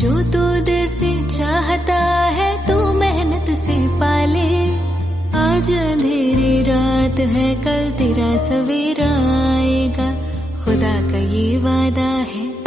जो तू दिल से चाहता है तू मेहनत से पाले। आज अंधेरी रात है कल तेरा सवेरा आएगा, खुदा का ये वादा है।